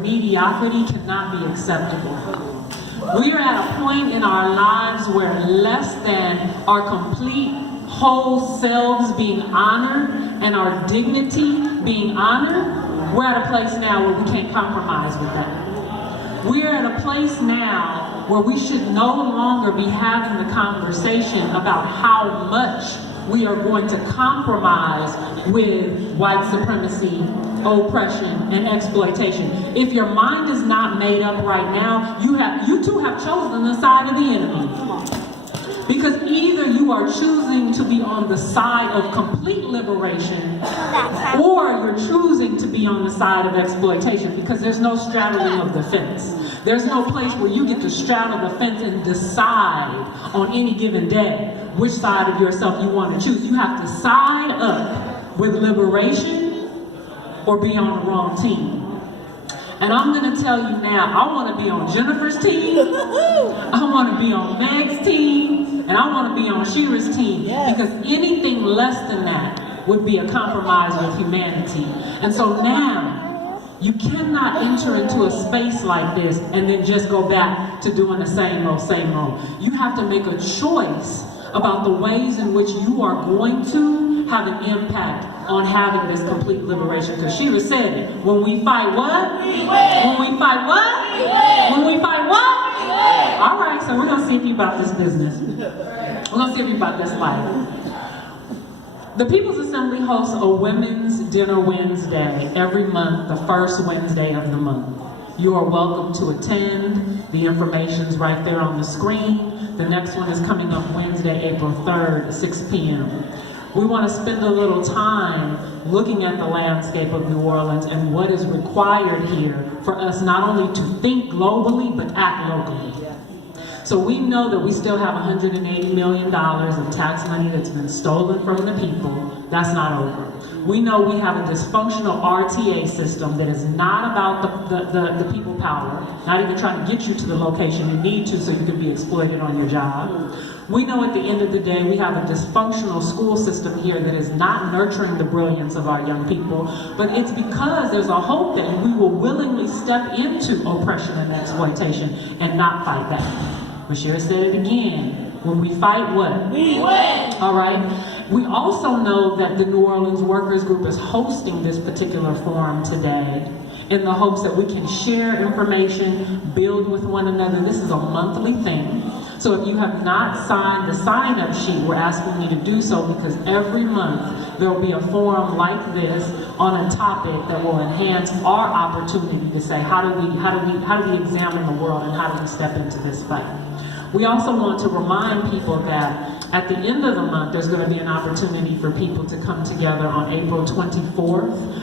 Mediocrity cannot be acceptable. We are at a point in our lives where less than our complete whole selves being honored and our dignity being honored, we're at a place now where we can't compromise with that. We're at a place now where we should no longer be having the conversation about how much we are going to compromise with white supremacy, oppression, and exploitation. If your mind is not made up right now, you too have chosen the side of the enemy. Because either you are choosing to be on the side of complete liberation, or you're choosing to be on the side of exploitation, because there's no straddling of the fence. There's no place where you get to straddle the fence and decide on any given day which side of yourself you want to choose. You have to side up with liberation or be on the wrong team. And I'm going to tell you now, I want to be on Jennifer's team, I want to be on Meg's team, and I want to be on Shira's team, because anything less than that would be a compromise with humanity. And so now, you cannot enter into a space like this and then just go back to doing the same old, same old. You have to make a choice about the ways in which you are going to have an impact on having this complete liberation. Because Shira said it. When we fight what? We win. When we fight what? We win. When we fight what? We win. All right, so we're going to see if you about this business. We're going to see if you about this life. The People's Assembly hosts a Women's Dinner Wednesday every month, the first Wednesday of the month. You are welcome to attend. The information's right there on the screen. The next one is coming up Wednesday, April 3rd, at 6 p.m. We want to spend a little time looking at the landscape of New Orleans and what is required here for us not only to think globally, but act locally. So we know that we still have $180 million of tax money that's been stolen from the people. That's not over. We know we have a dysfunctional RTA system that is not about the people power, not even trying to get you to the location you need to so you can be exploited on your job. We know at the end of the day we have a dysfunctional school system here that is not nurturing the brilliance of our young people, but it's because there's a hope that we will willingly step into oppression and exploitation and not fight back. Bashir said it again. When we fight, what? We win! All right? We also know that the New Orleans Workers Group is hosting this particular forum today in the hopes that we can share information, build with one another. This is a monthly thing. So if you have not signed the sign-up sheet, we're asking you to do so, because every month there will be a forum like this on a topic that will enhance our opportunity to say, how do we examine the world and how do we step into this fight? We also want to remind people that at the end of the month, there's going to be an opportunity for people to come together on April 24th.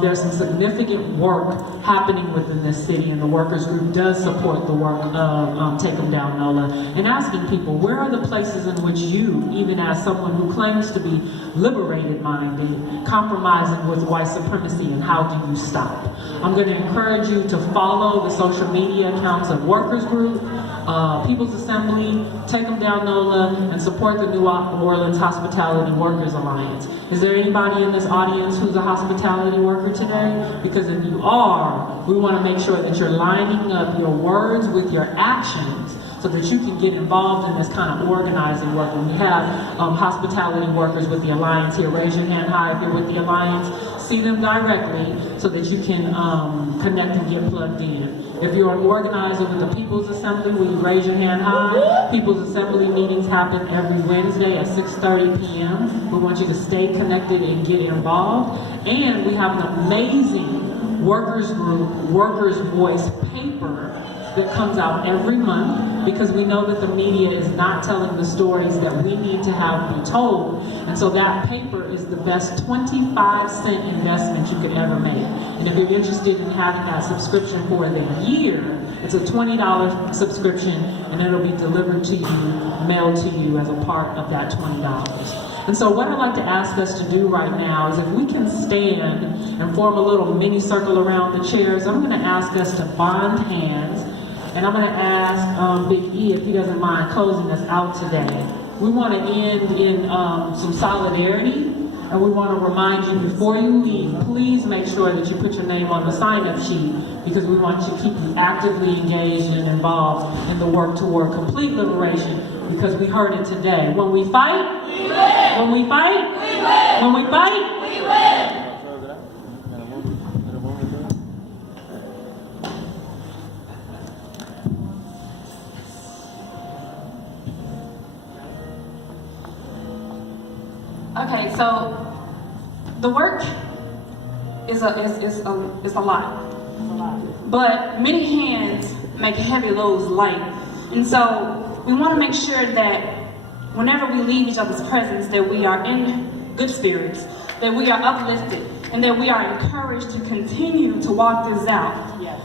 There's some significant work happening within this city, and the Workers Group does support the work of Take 'em Down NOLA, and asking people, where are the places in which you, even as someone who claims to be liberated-minded, compromising with white supremacy, and how do you stop? I'm going to encourage you to follow the social media accounts of Workers Group, People's Assembly, Take 'em Down NOLA, and support the New Orleans Hospitality Workers Alliance. Is there anybody in this audience who's a hospitality worker today? Because if you are, we want to make sure that you're lining up your words with your actions so that you can get involved in this kind of organizing work. And we have hospitality workers with the Alliance here. Raise your hand high if you're with the Alliance. See them directly so that you can connect and get plugged in. If you're an organizer with the People's Assembly, will you raise your hand high? People's Assembly meetings happen every Wednesday at 6:30 p.m. We want you to stay connected and get involved. And we have an amazing Workers Group, Workers Voice paper that comes out every month, because we know that the media is not telling the stories that we need to have be told. And so that paper is the best 25-cent investment you could ever make. And if you're interested in having that subscription for the year, it's a $20 subscription, and it'll be delivered to you, mailed to you as a part of that $20. And so what I'd like to ask us to do right now is if we can stand and form a little mini circle around the chairs. I'm going to ask us to bond hands, and I'm going to ask Big E if he doesn't mind closing us out today. We want to end in some solidarity And we want to remind you before you leave, please make sure that you put your name on the sign-up sheet, because we want to keep you actively engaged and involved in the work toward complete liberation, because we heard it today. When we fight, we win. When we fight, we win. When we fight, we win. Okay, so the work is a lot. But many hands make heavy loads light. And so we want to make sure that whenever we leave each other's presence, that we are in good spirits, that we are uplifted, and that we are encouraged to continue to walk this out. Yes.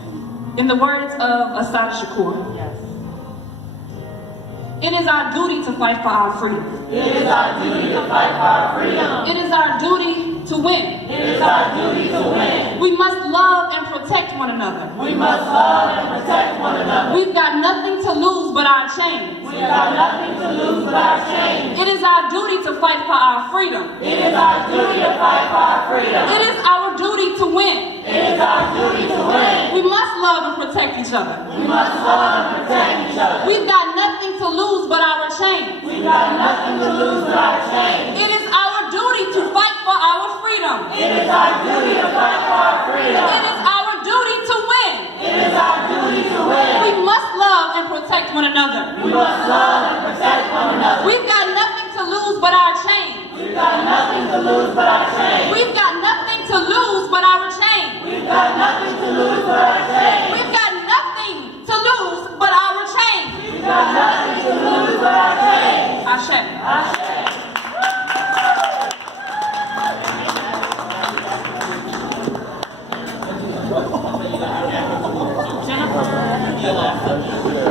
In the words of Asad Shakur, Yes. it is our duty to fight for our freedom. It is our duty to fight for our freedom. It is our duty to win. It is our duty to win. We must love and protect one another. We must love and protect one another. We've got nothing to lose but our chains. We have nothing to lose but our chains. It is our duty to fight for our freedom. It is our duty to fight for our freedom. It is our duty to win. It is our duty to win. We must love and protect each other. We must love and protect each other. We've got nothing to lose but our chains. We've got nothing to lose but our chains. It is our duty to fight for our freedom. It is our duty to fight for our freedom. It is our duty to win. It is our duty to win. We must love and protect one another. We must love and protect one another. We've got nothing to lose but our chains. We've got nothing to lose but our chains. We've got nothing to lose but our chains. We've got nothing to lose but our chains. We've got nothing to lose but our chains. We've got nothing to lose but our chains. Ashe. Ashe. Jennifer.